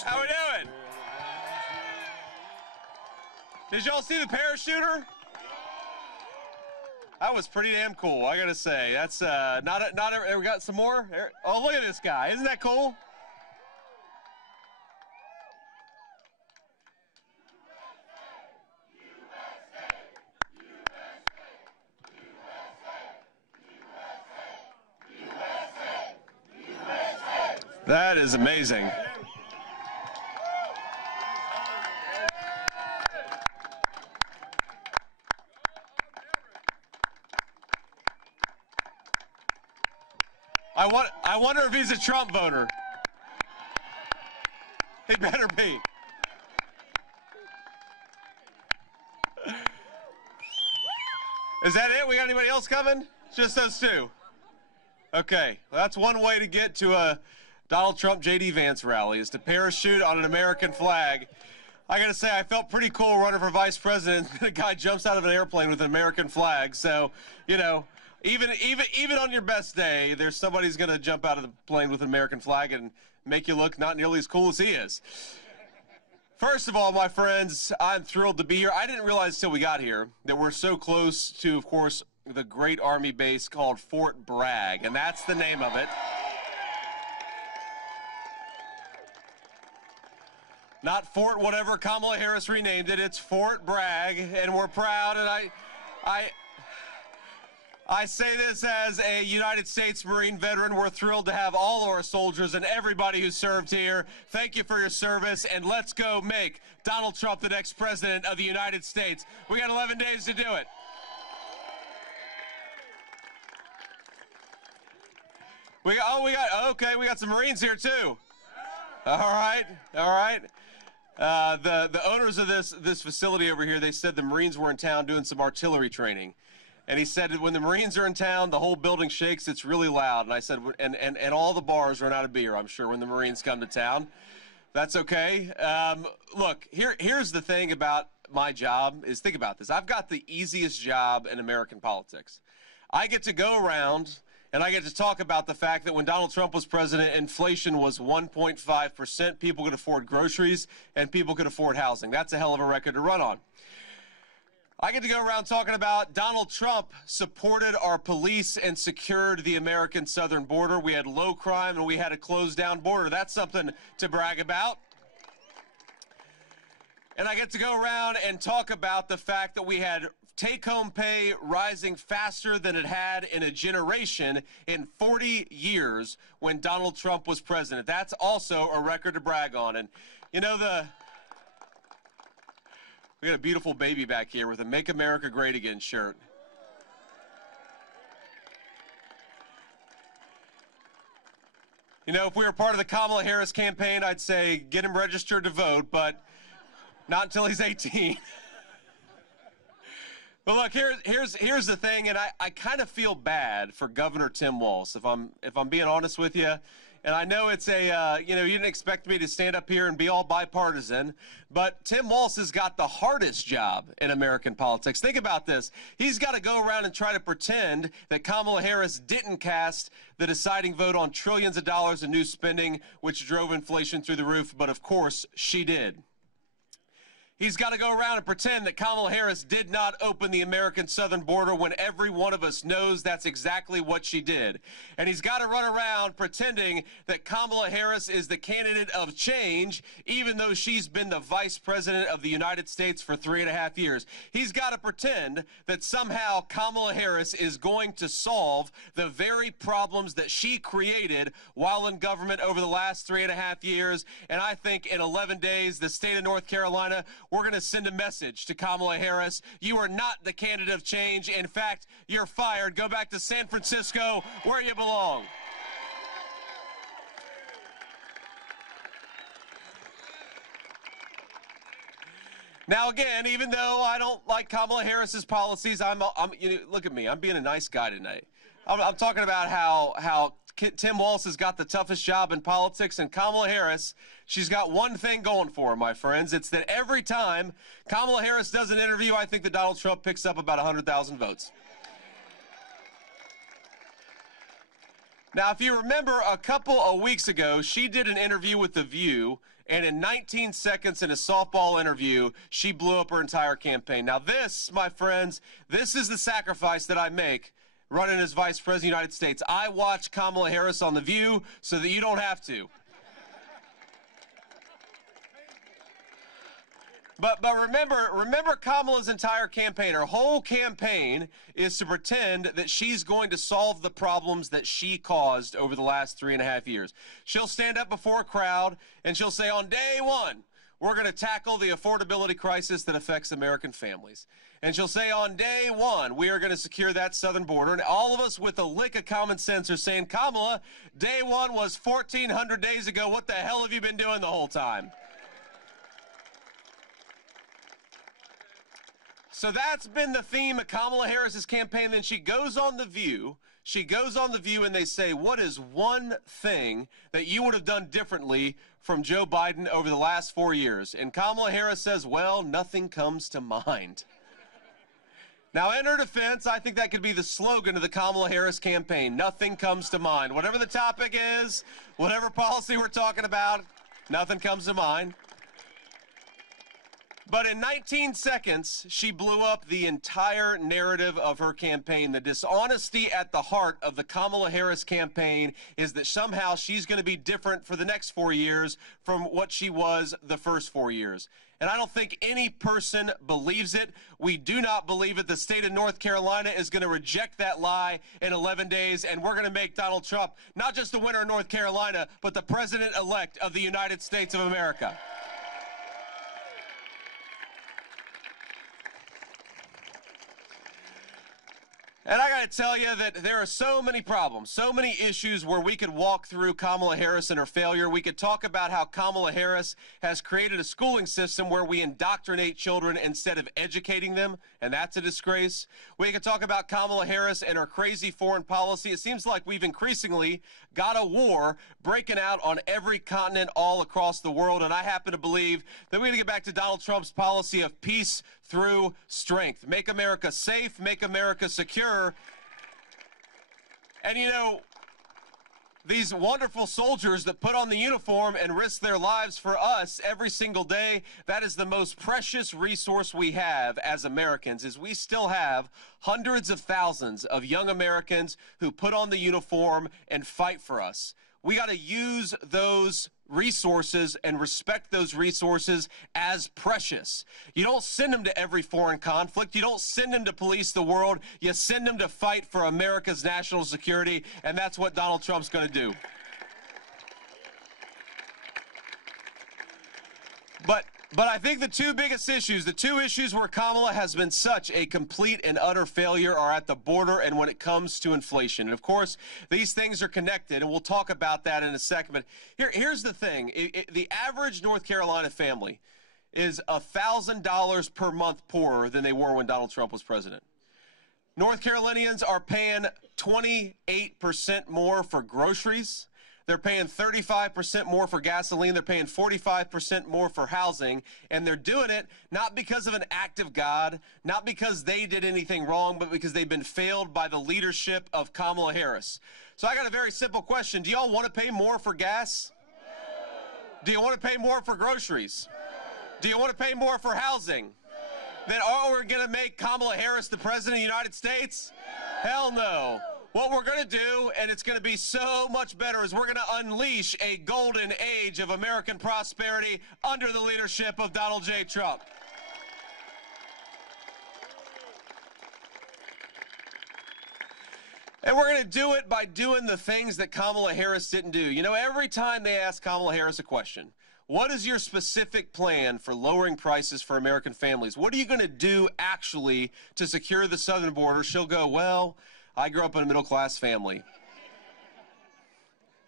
How we doing? Did y'all see the parachuter? That was pretty damn cool, I gotta say. That's we got some more. Oh, look at this guy. Isn't that cool? That is amazing. I wonder if he's a Trump voter. He better be. Is that it? We got anybody else coming? Just those two. Okay, well, that's one way to get to a Donald Trump J.D. Vance rally, is to parachute on an American flag. I gotta say, I felt pretty cool running for vice president. The guy jumps out of an airplane with an American flag. So, you know, even on your best day, there's somebody who's gonna jump out of the plane with an American flag and make you look not nearly as cool as he is. First of all, my friends, I'm thrilled to be here. I didn't realize until we got here that we're so close to, of course, the great Army base called Fort Bragg, and that's the name of it. Not Fort whatever Kamala Harris renamed it. It's Fort Bragg, and we're proud. And I say this as a United States Marine veteran. We're thrilled to have all our soldiers and everybody who served here. Thank you for your service, and let's go make Donald Trump the next president of the United States. We got 11 days to do it. We got some Marines here too. All right. The owners of this facility over here, they said the Marines were in town doing some artillery training. And he said that when the Marines are in town, the whole building shakes. It's really loud. And I said, and all the bars run out of beer, I'm sure, when the Marines come to town. That's okay. Look, here's the thing about my job is, think about this. I've got the easiest job in American politics. I get to go around and I get to talk about the fact that when Donald Trump was president, inflation was 1.5%. People could afford groceries and people could afford housing. That's a hell of a record to run on. I get to go around talking about Donald Trump supported our police and secured the American southern border. We had low crime and we had a closed down border. That's something to brag about. And I get to go around and talk about the fact that we had take-home pay rising faster than it had in a generation in 40 years when Donald Trump was president. That's also a record to brag on. And, you know, we got a beautiful baby back here with a Make America Great Again shirt. You know, if we were part of the Kamala Harris campaign, I'd say get him registered to vote, but not until he's 18. But look, here's the thing, and I kind of feel bad for Governor Tim Walz, if I'm being honest with you. And I know it's you didn't expect me to stand up here and be all bipartisan, but Tim Walz has got the hardest job in American politics. Think about this. He's got to go around and try to pretend that Kamala Harris didn't cast the deciding vote on trillions of dollars in new spending, which drove inflation through the roof, but of course she did. He's got to go around and pretend that Kamala Harris did not open the American southern border when every one of us knows that's exactly what she did. And he's got to run around pretending that Kamala Harris is the candidate of change, even though she's been the vice president of the United States for 3.5 years. He's got to pretend that somehow Kamala Harris is going to solve the very problems that she created while in government over the last 3.5 years. And I think in 11 days, the state of North Carolina, we're going to send a message to Kamala Harris. You are not the candidate of change. In fact, you're fired. Go back to San Francisco where you belong. Now, again, even though I don't like Kamala Harris's policies, look at me. I'm being a nice guy tonight. I'm talking about how Tim Walz has got the toughest job in politics, and Kamala Harris, she's got one thing going for her, my friends. It's that every time Kamala Harris does an interview, I think that Donald Trump picks up about 100,000 votes. Now, if you remember, a couple of weeks ago, she did an interview with The View, And in 19 seconds in a softball interview, she blew up her entire campaign. Now this, my friends, this is the sacrifice that I make running as Vice President of the United States. I watch Kamala Harris on The View so that you don't have to. But remember Kamala's entire campaign. Her whole campaign is to pretend that she's going to solve the problems that she caused over the last 3.5 years. She'll stand up before a crowd and she'll say, on day one, we're going to tackle the affordability crisis that affects American families. And she'll say, on day one, we are going to secure that southern border. And all of us with a lick of common sense are saying, Kamala, day one was 1,400 days ago. What the hell have you been doing the whole time? So that's been the theme of Kamala Harris's campaign. Then she goes on The View. She goes on The View and they say, what is one thing that you would have done differently from Joe Biden over the last 4 years? And Kamala Harris says, well, nothing comes to mind. Now, in her defense, I think that could be the slogan of the Kamala Harris campaign. Nothing comes to mind. Whatever the topic is, whatever policy we're talking about, nothing comes to mind. But in 19 seconds, she blew up the entire narrative of her campaign. The dishonesty at the heart of the Kamala Harris campaign is that somehow she's going to be different for the next 4 years from what she was the first 4 years. And I don't think any person believes it. We do not believe it. The state of North Carolina is going to reject that lie in 11 days, and we're going to make Donald Trump not just the winner of North Carolina, but the president-elect of the United States of America. And I got to tell you that there are so many problems, so many issues where we could walk through Kamala Harris and her failure. We could talk about how Kamala Harris has created a schooling system where we indoctrinate children instead of educating them, and that's a disgrace. We could talk about Kamala Harris and her crazy foreign policy. It seems like we've increasingly got a war breaking out on every continent all across the world, and I happen to believe that we're going to get back to Donald Trump's policy of peace through strength. Make America safe, make America secure. And you know, these wonderful soldiers that put on the uniform and risk their lives for us every single day, that is the most precious resource we have as Americans, is we still have hundreds of thousands of young Americans who put on the uniform and fight for us. We got to use those resources and respect those resources as precious. You don't send them to every foreign conflict. You don't send them to police the world. You send them to fight for America's national security, and that's what Donald Trump's going to do. But I think the two biggest issues, the two issues where Kamala has been such a complete and utter failure are at the border and when it comes to inflation. And of course, these things are connected, and we'll talk about that in a second. But here's the thing. The average North Carolina family is $1,000 per month poorer than they were when Donald Trump was president. North Carolinians are paying 28% more for groceries. They're paying 35% more for gasoline. They're paying 45% more for housing. And they're doing it not because of an act of God, not because they did anything wrong, but because they've been failed by the leadership of Kamala Harris. So I got a very simple question. Do y'all want to pay more for gas? No. Do you want to pay more for groceries? No. Do you want to pay more for housing? No. Then are we going to make Kamala Harris the president of the United States? No. Hell no. What we're going to do, and it's going to be so much better, is we're going to unleash a golden age of American prosperity under the leadership of Donald J. Trump. And we're going to do it by doing the things that Kamala Harris didn't do. You know, every time they ask Kamala Harris a question, what is your specific plan for lowering prices for American families? What are you going to do actually to secure the southern border? She'll go, well, I grew up in a middle-class family.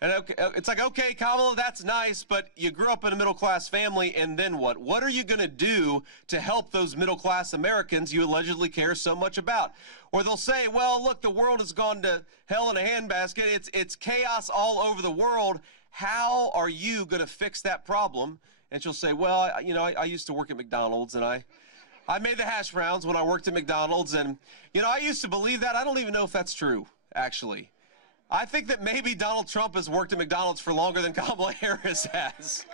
And it's like, okay, Kamala, that's nice, but you grew up in a middle-class family, and then what? What are you going to do to help those middle-class Americans you allegedly care so much about? Or they'll say, well, look, the world has gone to hell in a handbasket. It's chaos all over the world. How are you going to fix that problem? And she'll say, well, I used to work at McDonald's, and I made the hash browns when I worked at McDonald's, and, I used to believe that. I don't even know if that's true, actually. I think that maybe Donald Trump has worked at McDonald's for longer than Kamala Harris has.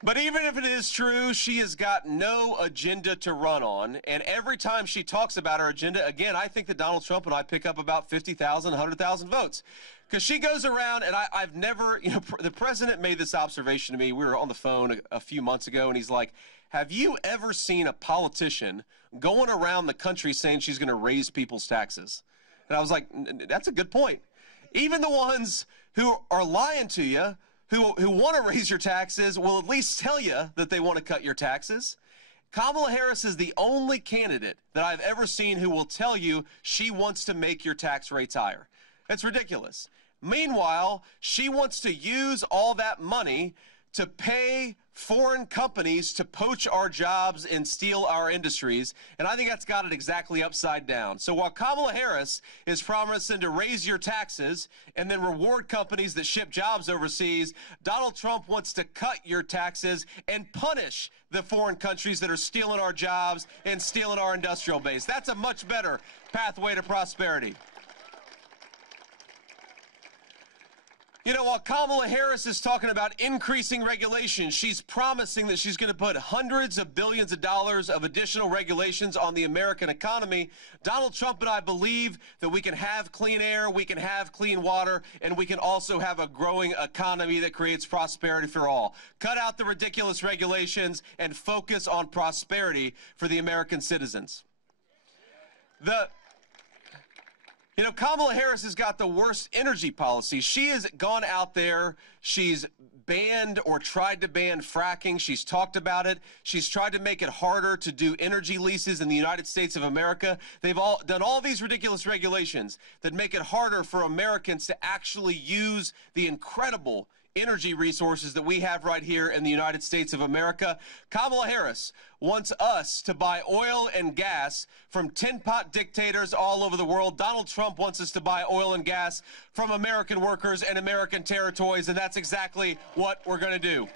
But even if it is true, she has got no agenda to run on. And every time she talks about her agenda, again, I think that Donald Trump and I pick up about 50,000, 100,000 votes. Because she goes around, and I've never, the president made this observation to me. We were on the phone a few months ago, and he's like, have you ever seen a politician going around the country saying she's going to raise people's taxes? And I was like, that's a good point. Even the ones who are lying to you, who want to raise your taxes, will at least tell you that they want to cut your taxes. Kamala Harris is the only candidate that I've ever seen who will tell you she wants to make your tax rates higher. That's ridiculous. Meanwhile, she wants to use all that money to pay foreign companies to poach our jobs and steal our industries, and I think that's got it exactly upside down. So while Kamala Harris is promising to raise your taxes and then reward companies that ship jobs overseas, Donald Trump wants to cut your taxes and punish the foreign countries that are stealing our jobs and stealing our industrial base. That's a much better pathway to prosperity. While Kamala Harris is talking about increasing regulation, she's promising that she's going to put hundreds of billions of dollars of additional regulations on the American economy. Donald Trump and I believe that we can have clean air, we can have clean water, and we can also have a growing economy that creates prosperity for all. Cut out the ridiculous regulations and focus on prosperity for the American citizens. Kamala Harris has got the worst energy policy. She has gone out there, she's banned or tried to ban fracking. She's talked about it. She's tried to make it harder to do energy leases in the United States of America. They've all done all these ridiculous regulations that make it harder for Americans to actually use the incredible energy resources that we have right here in the United States of America. Kamala Harris wants us to buy oil and gas from tin-pot dictators all over the world. Donald Trump wants us to buy oil and gas from American workers and American territories, and that's exactly what we're going to do.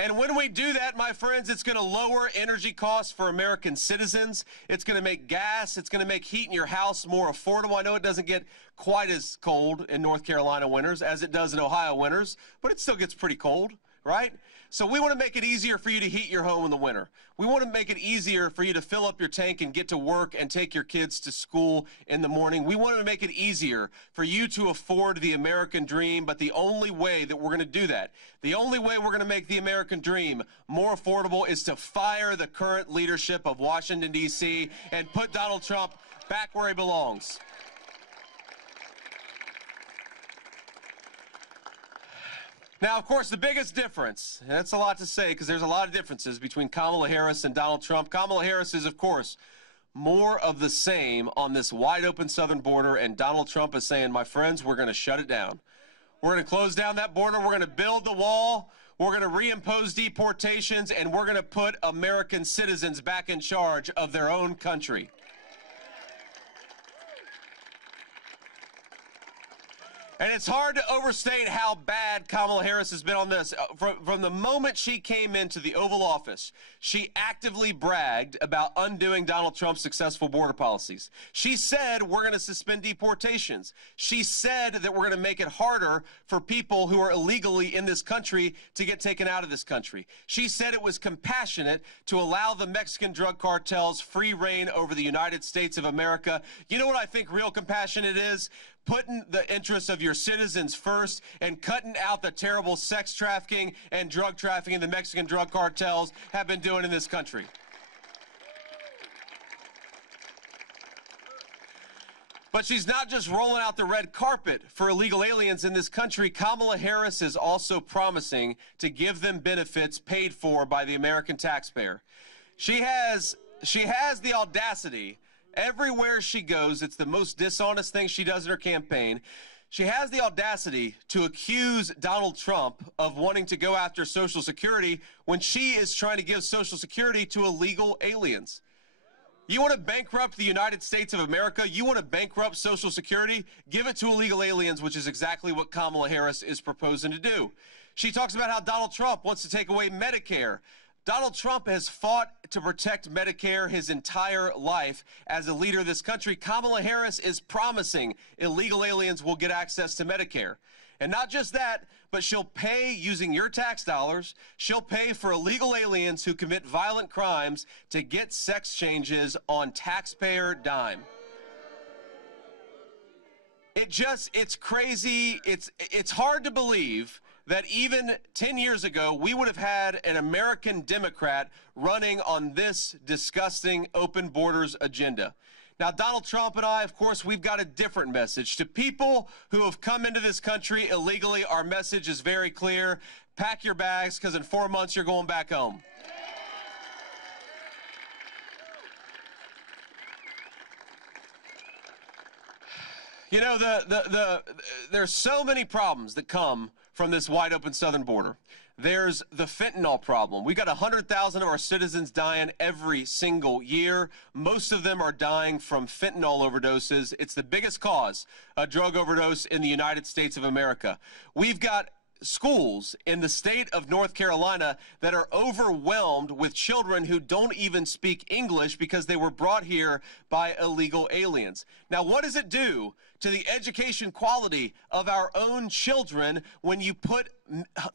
And when we do that, my friends, it's going to lower energy costs for American citizens. It's going to make gas, it's going to make heat in your house more affordable. I know it doesn't get quite as cold in North Carolina winters as it does in Ohio winters, but it still gets pretty cold, right? So we want to make it easier for you to heat your home in the winter. We want to make it easier for you to fill up your tank and get to work and take your kids to school in the morning. We want to make it easier for you to afford the American dream, but the only way that we're going to do that, the only way we're going to make the American dream more affordable is to fire the current leadership of Washington, D.C. and put Donald Trump back where he belongs. Now, of course, the biggest difference, and that's a lot to say because there's a lot of differences between Kamala Harris and Donald Trump. Kamala Harris is, of course, more of the same on this wide-open southern border, and Donald Trump is saying, my friends, we're going to shut it down. We're going to close down that border. We're going to build the wall. We're going to reimpose deportations, and we're going to put American citizens back in charge of their own country. And it's hard to overstate how bad Kamala Harris has been on this. From the moment she came into the Oval Office, she actively bragged about undoing Donald Trump's successful border policies. She said, we're going to suspend deportations. She said that we're going to make it harder for people who are illegally in this country to get taken out of this country. She said it was compassionate to allow the Mexican drug cartels free reign over the United States of America. You know what I think real compassionate is? Putting the interests of your citizens first and cutting out the terrible sex trafficking and drug trafficking the Mexican drug cartels have been doing in this country. But she's not just rolling out the red carpet for illegal aliens in this country. Kamala Harris is also promising to give them benefits paid for by the American taxpayer. She has the audacity. Everywhere she goes, it's the most dishonest thing she does in her campaign. She has the audacity to accuse Donald Trump of wanting to go after Social Security when she is trying to give Social Security to illegal aliens. You want to bankrupt the United States of America? You want to bankrupt Social Security? Give it to illegal aliens, which is exactly what Kamala Harris is proposing to do. She talks about how Donald Trump wants to take away Medicare. Donald Trump has fought to protect Medicare his entire life as a leader of this country. Kamala Harris is promising illegal aliens will get access to Medicare. And not just that, but she'll pay using your tax dollars. She'll pay for illegal aliens who commit violent crimes to get sex changes on taxpayer dime. It's crazy. It's hard to believe that even 10 years ago, we would have had an American Democrat running on this disgusting open borders agenda. Now, Donald Trump and I, of course, we've got a different message. To people who have come into this country illegally, our message is very clear. Pack your bags, because in 4 months, you're going back home. You know, there's so many problems that come from this wide open southern border. There's the fentanyl problem. We got 100,000 of our citizens dying every single year. Most of them are dying from fentanyl overdoses. It's the biggest cause of drug overdose in the United States of America. We've got schools in the state of North Carolina that are overwhelmed with children who don't even speak English because they were brought here by illegal aliens. Now, what does it do to the education quality of our own children when you put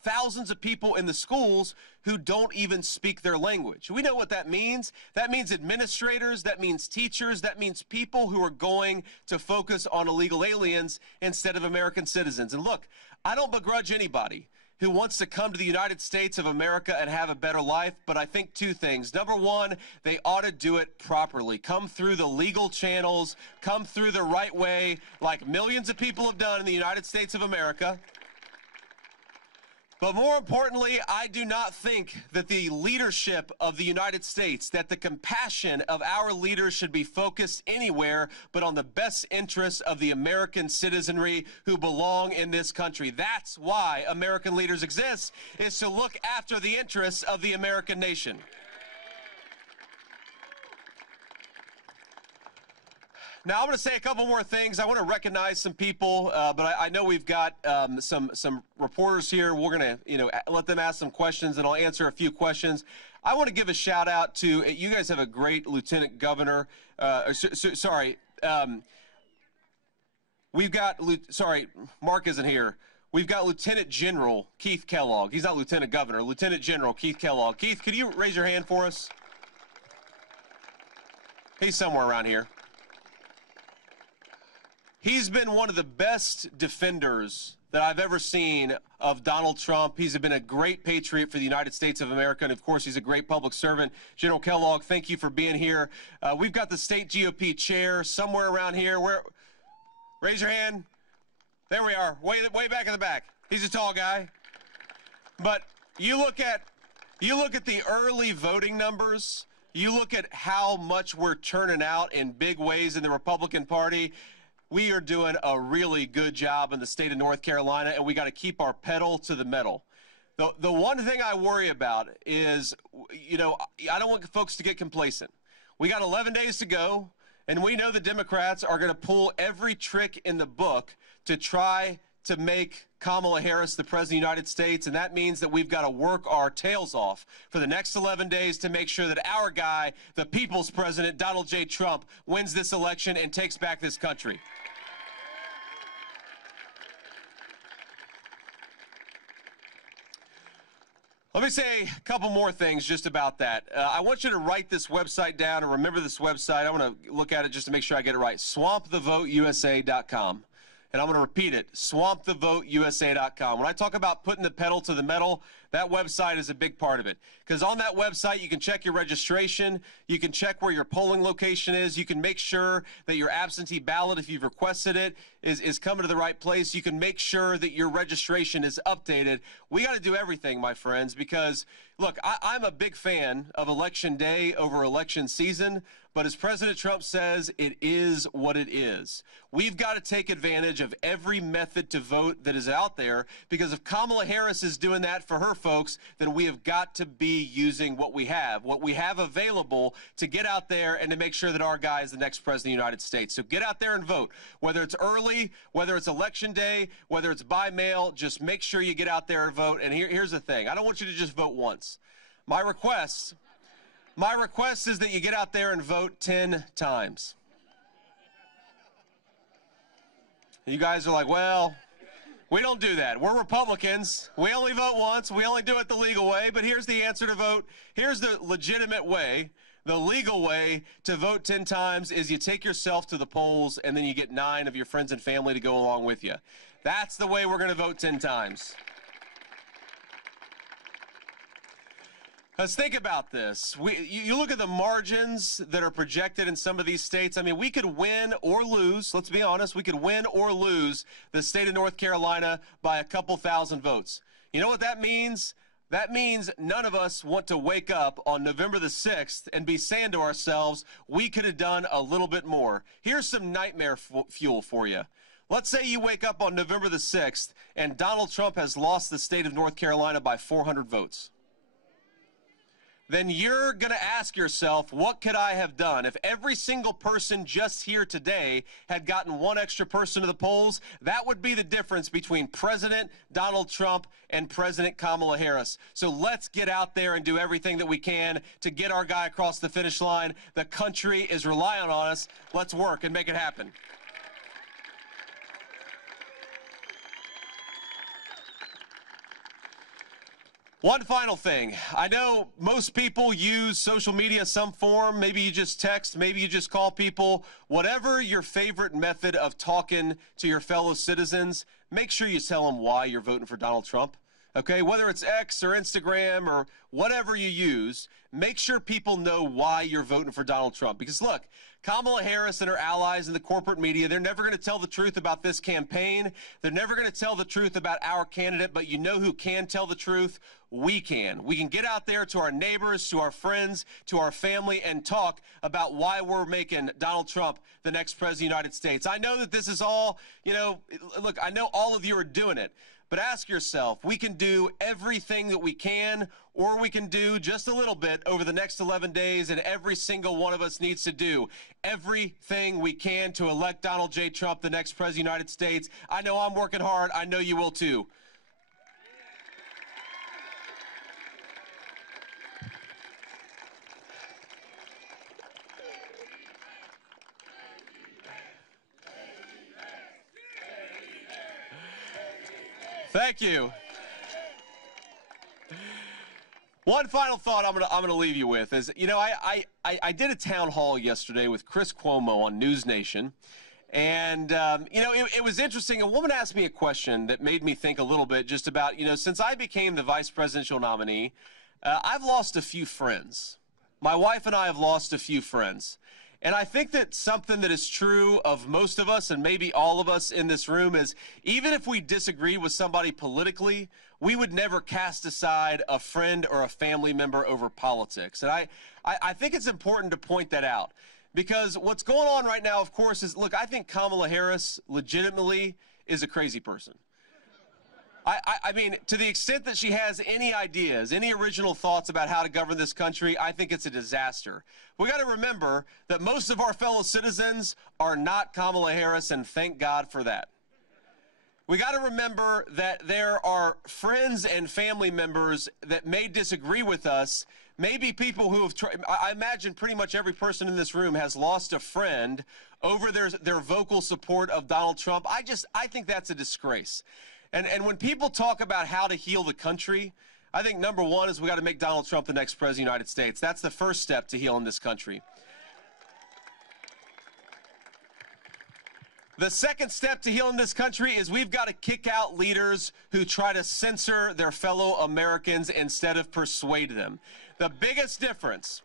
thousands of people in the schools who don't even speak their language? We know what that means. That means administrators, that means teachers, that means people who are going to focus on illegal aliens instead of American citizens. And look, I don't begrudge anybody who wants to come to the United States of America and have a better life, but I think two things. Number one, they ought to do it properly. Come through the legal channels, come through the right way, like millions of people have done in the United States of America. But more importantly, I do not think that the leadership of the United States, that the compassion of our leaders should be focused anywhere but on the best interests of the American citizenry who belong in this country. That's why American leaders exist, is to look after the interests of the American nation. Now, I'm going to say a couple more things. I want to recognize some people, but I know we've got some reporters here. We're going to, let them ask some questions, and I'll answer a few questions. I want to give a shout out to you guys. Have a great lieutenant governor. We've got. Sorry, Mark isn't here. We've got Lieutenant General Keith Kellogg. He's not Lieutenant Governor. Lieutenant General Keith Kellogg. Keith, could you raise your hand for us? He's somewhere around here. He's been one of the best defenders that I've ever seen of Donald Trump. He's been a great patriot for the United States of America, and of course, he's a great public servant. General Kellogg, thank you for being here. We've got the state GOP chair somewhere around here. Raise your hand. There we are, way back in the back. He's a tall guy. But you look at the early voting numbers. You look at how much we're turning out in big ways in the Republican Party. We are doing a really good job in the state of North Carolina, and we got to keep our pedal to the metal. The one thing I worry about is, I don't want folks to get complacent. We got 11 days to go, and we know the Democrats are going to pull every trick in the book to try to make Kamala Harris the President of the United States, and that means that we've got to work our tails off for the next 11 days to make sure that our guy, the people's president, Donald J. Trump, wins this election and takes back this country. Let me say a couple more things just about that. I want you to write this website down and remember this website. I want to look at it just to make sure I get it right. swampthevoteusa.com. And I'm going to repeat it, swampthevoteusa.com. When I talk about putting the pedal to the metal, that website is a big part of it. Because on that website, you can check your registration. You can check where your polling location is. You can make sure that your absentee ballot, if you've requested it, is coming to the right place. You can make sure that your registration is updated. We got to do everything, my friends, because, look, I'm a big fan of Election Day over election season. But as President Trump says, it is what it is. We've got to take advantage of every method to vote that is out there, because if Kamala Harris is doing that for her folks, then we have got to be using what we have available to get out there and to make sure that our guy is the next president of the United States. So get out there and vote. Whether it's early, whether it's election day, whether it's by mail, just make sure you get out there and vote. And here's the thing. I don't want you to just vote once. My request is that you get out there and vote 10 times. You guys are like, well, we don't do that. We're Republicans. We only vote once. We only do it the legal way. But here's the answer to vote. Here's the legitimate way. The legal way to vote 10 times is you take yourself to the polls and then you get 9 of your friends and family to go along with you. That's the way we're going to vote 10 times. Let's think about this. You look at the margins that are projected in some of these states. I mean, we could win or lose. Let's be honest. We could win or lose the state of North Carolina by a couple thousand votes. You know what that means? That means none of us want to wake up on November the 6th and be saying to ourselves, we could have done a little bit more. Here's some nightmare fuel for you. Let's say you wake up on November the 6th and Donald Trump has lost the state of North Carolina by 400 votes. Then you're going to ask yourself, what could I have done? If every single person just here today had gotten one extra person to the polls, that would be the difference between President Donald Trump and President Kamala Harris. So let's get out there and do everything that we can to get our guy across the finish line. The country is relying on us. Let's work and make it happen. One final thing. I know most people use social media some form. Maybe you just text, maybe you just call people. Whatever your favorite method of talking to your fellow citizens, make sure you tell them why you're voting for Donald Trump. Okay, whether it's X or Instagram or whatever you use, make sure people know why you're voting for Donald Trump. Because look, Kamala Harris and her allies in the corporate media, they're never going to tell the truth about this campaign. They're never going to tell the truth about our candidate, but you know who can tell the truth? We can. We can get out there to our neighbors, to our friends, to our family, and talk about why we're making Donald Trump the next president of the United States. I know that this is all, look, I know all of you are doing it. But ask yourself, we can do everything that we can, or we can do just a little bit over the next 11 days, and every single one of us needs to do everything we can to elect Donald J. Trump the next president of the United States. I know I'm working hard. I know you will too. Thank you. One final thought I'm gonna leave you with is, I did a town hall yesterday with Chris Cuomo on News Nation, and it was interesting. A woman asked me a question that made me think a little bit just about, since I became the vice presidential nominee, I've lost a few friends. My wife and I have lost a few friends. And I think that something that is true of most of us and maybe all of us in this room is even if we disagree with somebody politically, we would never cast aside a friend or a family member over politics. And I think it's important to point that out because what's going on right now, of course, is, look, I think Kamala Harris legitimately is a crazy person. I mean, to the extent that she has any ideas, any original thoughts about how to govern this country, I think it's a disaster. We got to remember that most of our fellow citizens are not Kamala Harris, and thank God for that. We got to remember that there are friends and family members that may disagree with us. Maybe people who have I imagine pretty much every person in this room has lost a friend over their vocal support of Donald Trump. I think that's a disgrace. And when people talk about how to heal the country, I think number one is we got to make Donald Trump the next president of the United States. That's the first step to healing this country. The second step to healing this country is we've got to kick out leaders who try to censor their fellow Americans instead of persuade them. The biggest difference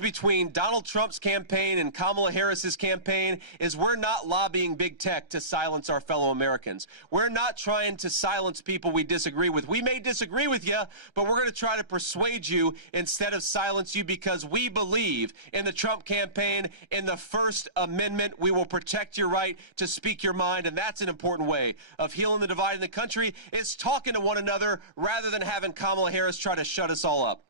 between Donald Trump's campaign and Kamala Harris's campaign is we're not lobbying big tech to silence our fellow Americans. We're not trying to silence people we disagree with. We may disagree with you, but we're going to try to persuade you instead of silence you because we believe in the Trump campaign, in the First Amendment. We will protect your right to speak your mind, and that's an important way of healing the divide in the country is talking to one another rather than having Kamala Harris try to shut us all up.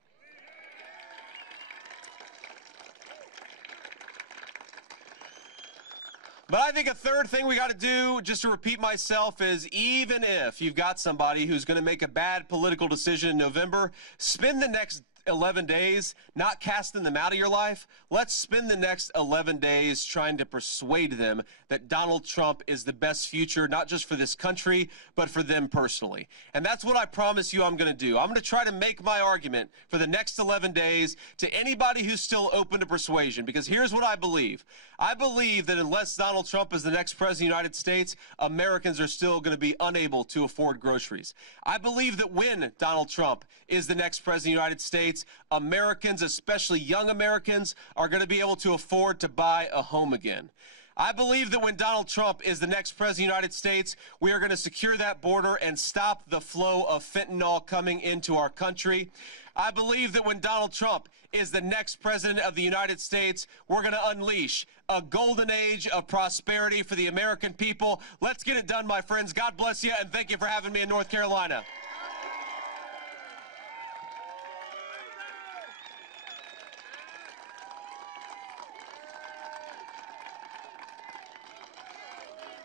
But I think a third thing we got to do, just to repeat myself, is even if you've got somebody who's going to make a bad political decision in November, spend the next 11 days not casting them out of your life. Let's spend the next 11 days trying to persuade them that Donald Trump is the best future, not just for this country, but for them personally. And that's what I promise you I'm going to do. I'm going to try to make my argument for the next 11 days to anybody who's still open to persuasion, because here's what I believe. I believe that unless Donald Trump is the next president of the United States, Americans are still going to be unable to afford groceries. I believe that when Donald Trump is the next president of the United States, Americans, especially young Americans, are going to be able to afford to buy a home again. I believe that when Donald Trump is the next president of the United States, we are going to secure that border and stop the flow of fentanyl coming into our country. I believe that when Donald Trump is the next president of the United States, we're going to unleash a golden age of prosperity for the American people. Let's get it done, my friends. God bless you, and thank you for having me in North Carolina.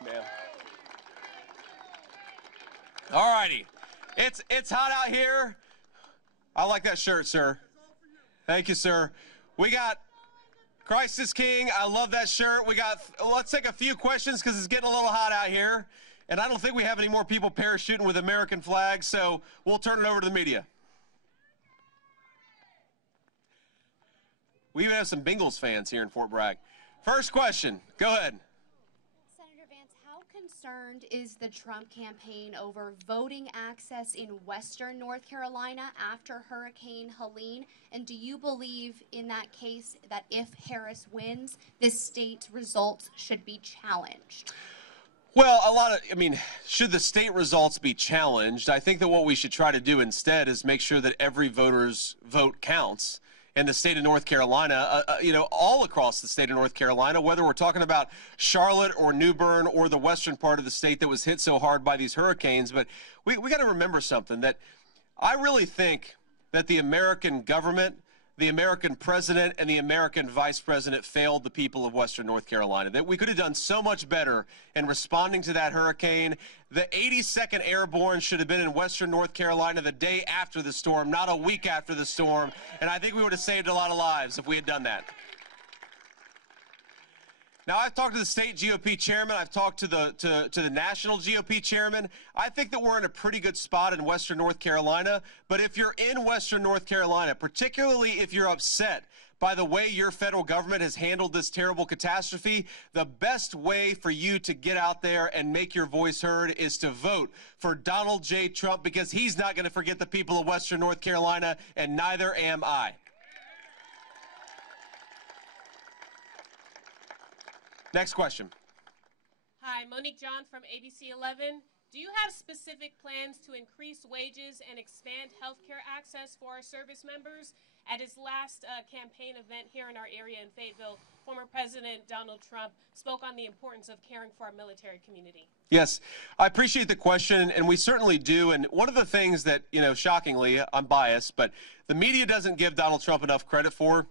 Man. All righty. It's hot out here. I like that shirt, sir. Thank you, sir. We got Christ is King. I love that shirt. Let's take a few questions because it's getting a little hot out here. And I don't think we have any more people parachuting with American flags, so we'll turn it over to the media. We even have some Bengals fans here in Fort Bragg. First question. Go ahead. Senator Vance, how concerned is the Trump campaign over voting access in western North Carolina after Hurricane Helene? And do you believe in that case that if Harris wins, this state's results should be challenged? Well, should the state results be challenged? I think that what we should try to do instead is make sure that every voter's vote counts. In the state of North Carolina, all across the state of North Carolina, whether we're talking about Charlotte or New Bern or the western part of the state that was hit so hard by these hurricanes. But we got to remember something, that I really think that the American government, the American president, and the American vice president failed the people of western North Carolina, that we could have done so much better in responding to that hurricane. The 82nd Airborne should have been in western North Carolina the day after the storm, not a week after the storm, and I think we would have saved a lot of lives if we had done that. Now, I've talked to the state GOP chairman. I've talked to the national GOP chairman. I think that we're in a pretty good spot in western North Carolina. But if you're in western North Carolina, particularly if you're upset by the way your federal government has handled this terrible catastrophe, the best way for you to get out there and make your voice heard is to vote for Donald J. Trump, because he's not going to forget the people of western North Carolina, and neither am I. Next question. Hi, Monique John from ABC 11. Do you have specific plans to increase wages and expand healthcare access for our service members? At his last campaign event here in our area in Fayetteville, former President Donald Trump spoke on the importance of caring for our military community. Yes, I appreciate the question, and we certainly do. And one of the things that, shockingly, I'm biased, but the media doesn't give Donald Trump enough credit for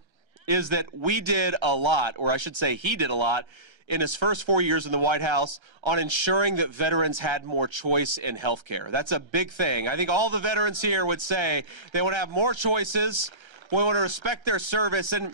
is that we did a lot, or I should say he did a lot, in his first 4 years in the White House on ensuring that veterans had more choice in health care. That's a big thing. I think all the veterans here would say they want to have more choices. We want to respect their service. And,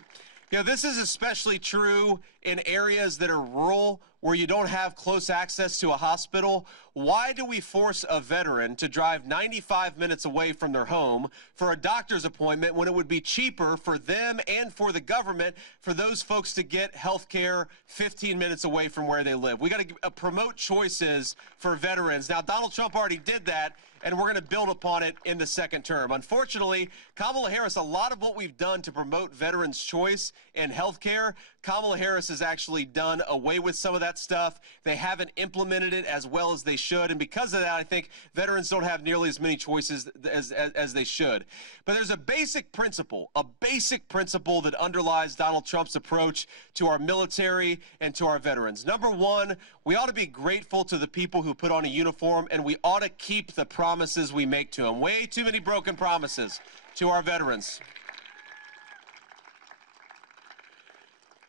this is especially true in areas that are rural, where you don't have close access to a hospital. Why do we force a veteran to drive 95 minutes away from their home for a doctor's appointment when it would be cheaper for them and for the government for those folks to get health care 15 minutes away from where they live? We got to promote choices for veterans. Now, Donald Trump already did that, and we're going to build upon it in the second term. Unfortunately, Kamala Harris, a lot of what we've done to promote veterans' choice in health care, Kamala Harris has actually done away with some of that stuff. They haven't implemented it as well as they should, and because of that, I think veterans don't have nearly as many choices as they should. But there's a basic principle that underlies Donald Trump's approach to our military and to our veterans. Number one, we ought to be grateful to the people who put on a uniform, and we ought to keep the promises we make to them. Way too many broken promises to our veterans.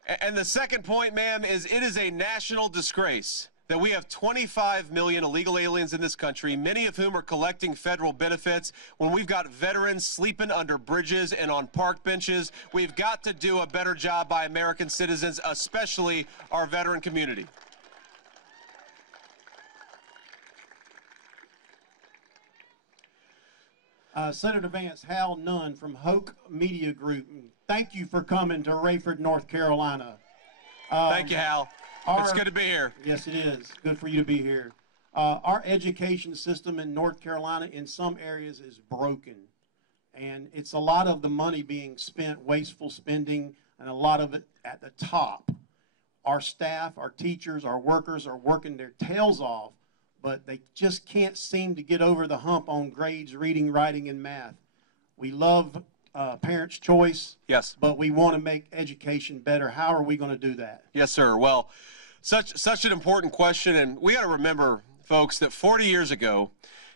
And the second point, ma'am, is it is a national disgrace that we have 25 million illegal aliens in this country, many of whom are collecting federal benefits, when we've got veterans sleeping under bridges and on park benches. We've got to do a better job by American citizens, especially our veteran community. Senator Vance, Hal Nunn from Hoke Media Group. Thank you for coming to Raeford, North Carolina. Thank you, Hal. It's good to be here. Yes, it is. Good for you to be here. Our education system in North Carolina in some areas is broken. And it's a lot of the money being spent, wasteful spending, and a lot of it at the top. Our staff, our teachers, our workers are working their tails off, but they just can't seem to get over the hump on grades, reading, writing, and math. We love parents' choice, yes, but we want to make education better. How are we going to do that? Yes, sir. Well, such an important question, and we got to remember, folks, that 40 years ago,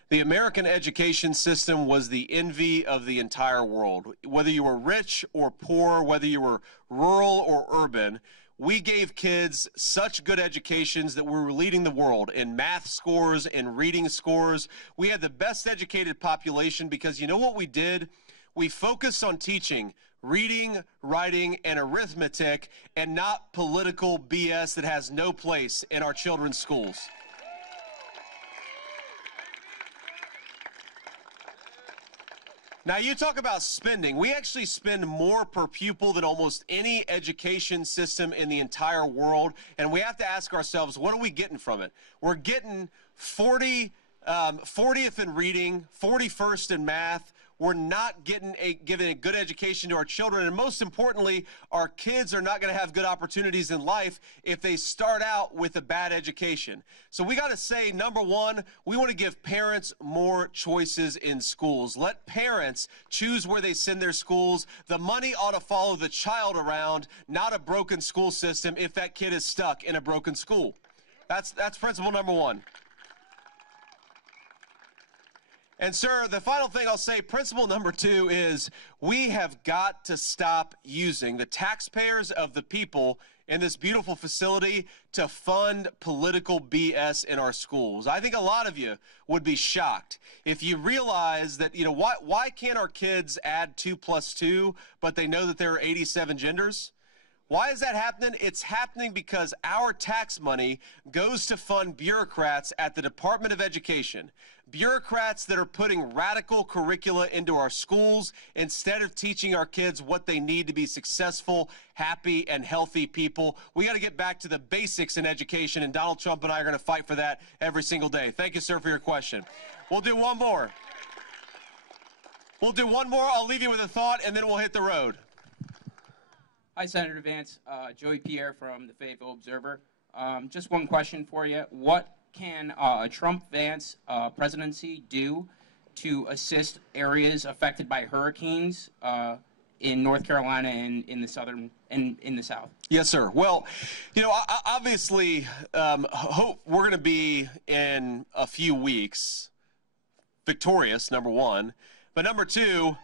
the American education system was the envy of the entire world. Whether you were rich or poor, whether you were rural or urban, we gave kids such good educations that we were leading the world in math scores, in reading scores. We had the best educated population because you know what we did? We focused on teaching reading, writing, and arithmetic, and not political BS that has no place in our children's schools. Now, you talk about spending. We actually spend more per pupil than almost any education system in the entire world, and we have to ask ourselves, what are we getting from it? We're getting 40th in reading, 41st in math. We're not giving a good education to our children, and most importantly, our kids are not going to have good opportunities in life if they start out with a bad education. So we got to say, number one, we want to give parents more choices in schools. Let parents choose where they send their schools. The money ought to follow the child around, not a broken school system if that kid is stuck in a broken school. That's principle number one. And, sir, the final thing I'll say, principle number two, is we have got to stop using the taxpayers of the people in this beautiful facility to fund political BS in our schools. I think a lot of you would be shocked if you realize that, you know, why can't our kids add 2 + 2, but they know that there are 87 genders? Why is that happening? It's happening because our tax money goes to fund bureaucrats at the Department of Education. Bureaucrats that are putting radical curricula into our schools instead of teaching our kids what they need to be successful, happy, and healthy people. We got to get back to the basics in education, and Donald Trump and I are going to fight for that every single day. Thank you, sir, for your question. We'll do one more. I'll leave you with a thought, and then we'll hit the road. Hi, Senator Vance. Joey Pierre from the Fayetteville Observer. Just one question for you. What can a Trump-Vance presidency do to assist areas affected by hurricanes in North Carolina and in the southern and in the South? Yes, sir. Well, you know, obviously, hope we're going to be in a few weeks victorious, number one, but number two.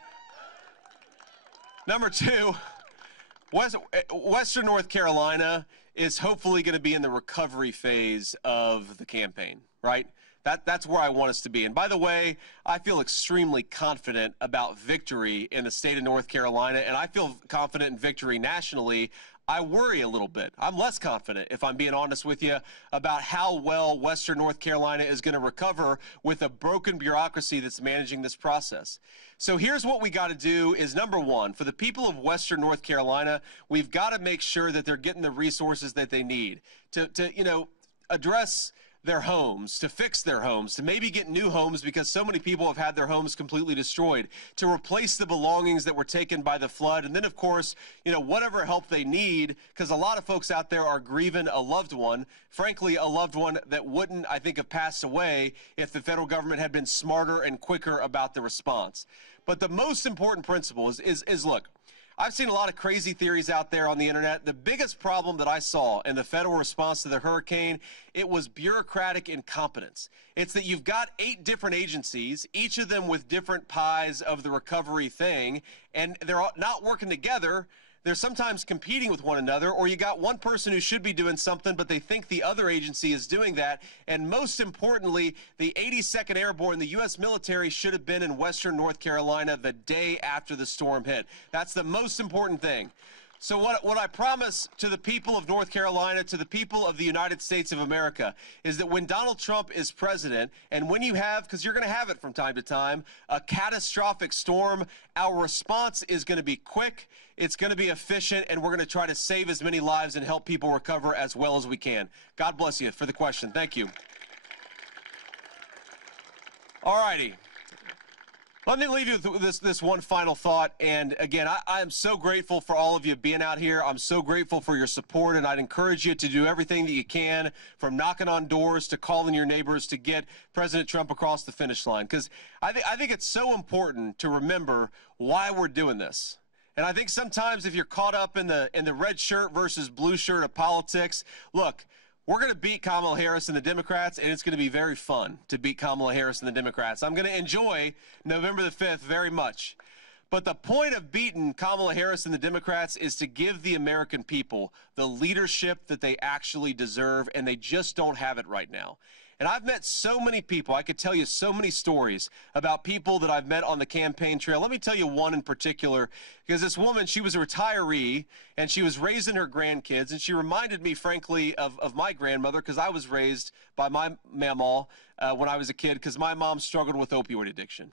Western North Carolina is hopefully going to be in the recovery phase of the campaign, right? That's where I want us to be. And by the way, I feel extremely confident about victory in the state of North Carolina, and I feel confident in victory nationally. I worry a little bit. I'm less confident, if I'm being honest with you, about how well Western North Carolina is going to recover with a broken bureaucracy that's managing this process. So here's what we got to do is, number one, for the people of Western North Carolina, we've got to make sure that they're getting the resources that they need to you know, address their homes, to fix their homes, to maybe get new homes because so many people have had their homes completely destroyed, to replace the belongings that were taken by the flood, and then, of course, you know, whatever help they need, because a lot of folks out there are grieving a loved one, frankly, a loved one that wouldn't, I think, have passed away if the federal government had been smarter and quicker about the response. But the most important principle is look, I've seen a lot of crazy theories out there on the internet. The biggest problem that I saw in the federal response to the hurricane, it was bureaucratic incompetence. It's that you've got 8 different agencies, each of them with different pies of the recovery thing, and they're not working together. they're sometimes competing with one another, or you got one person who should be doing something, but they think the other agency is doing that. And most importantly, the 82nd Airborne, the U.S. military, should have been in Western North Carolina the day after the storm hit. That's the most important thing. So what I promise to the people of North Carolina, to the people of the United States of America, is that when Donald Trump is president, and when you have, because you're going to have it from time to time, a catastrophic storm, our response is going to be quick, it's going to be efficient, and we're going to try to save as many lives and help people recover as well as we can. God bless you for the question. Thank you. All righty. Let me leave you with this one final thought. And again, I am so grateful for all of you being out here. I'm so grateful for your support, and I'd encourage you to do everything that you can, from knocking on doors to calling your neighbors, to get President Trump across the finish line. Because I think it's so important to remember why we're doing this. And I think sometimes if you're caught up in the red shirt versus blue shirt of politics, look, we're going to beat Kamala Harris and the Democrats, and it's going to be very fun to beat Kamala Harris and the Democrats. I'm going to enjoy November the 5th very much. But the point of beating Kamala Harris and the Democrats is to give the American people the leadership that they actually deserve, and they just don't have it right now. And I've met so many people. I could tell you so many stories about people that I've met on the campaign trail. Let me tell you one in particular, because this woman, she was a retiree, and she was raising her grandkids, and she reminded me, frankly, of my grandmother, because I was raised by my mamaw when I was a kid, because my mom struggled with opioid addiction.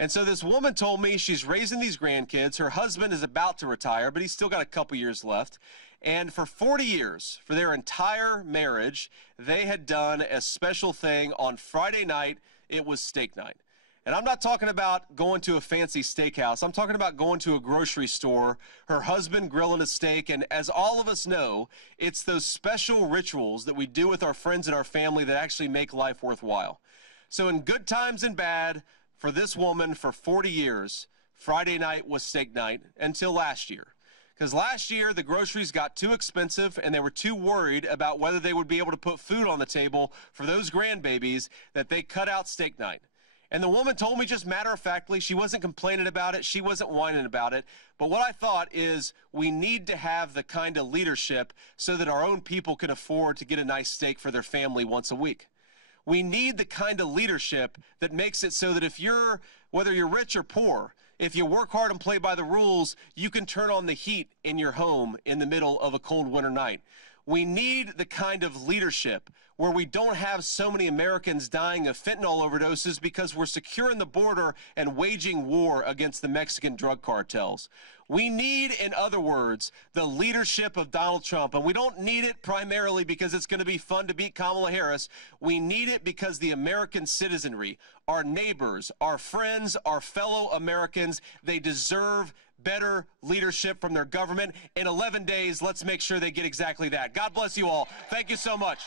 And so this woman told me she's raising these grandkids. Her husband is about to retire, but he's still got a couple years left. And for 40 years, for their entire marriage, they had done a special thing on Friday night. It was steak night. And I'm not talking about going to a fancy steakhouse. I'm talking about going to a grocery store, her husband grilling a steak. And as all of us know, it's those special rituals that we do with our friends and our family that actually make life worthwhile. So in good times and bad, for this woman, for 40 years, Friday night was steak night until last year. Because last year, the groceries got too expensive, and they were too worried about whether they would be able to put food on the table for those grandbabies that they cut out steak night. And the woman told me just matter-of-factly, she wasn't complaining about it, she wasn't whining about it, but what I thought is we need to have the kind of leadership so that our own people can afford to get a nice steak for their family once a week. We need the kind of leadership that makes it so that whether you're rich or poor, if you work hard and play by the rules, you can turn on the heat in your home in the middle of a cold winter night. We need the kind of leadership where we don't have so many Americans dying of fentanyl overdoses because we're securing the border and waging war against the Mexican drug cartels. We need, in other words, the leadership of Donald Trump. And we don't need it primarily because it's going to be fun to beat Kamala Harris. We need it because the American citizenry, our neighbors, our friends, our fellow Americans, they deserve better leadership from their government. In 11 days, let's make sure they get exactly that. God bless you all. Thank you so much.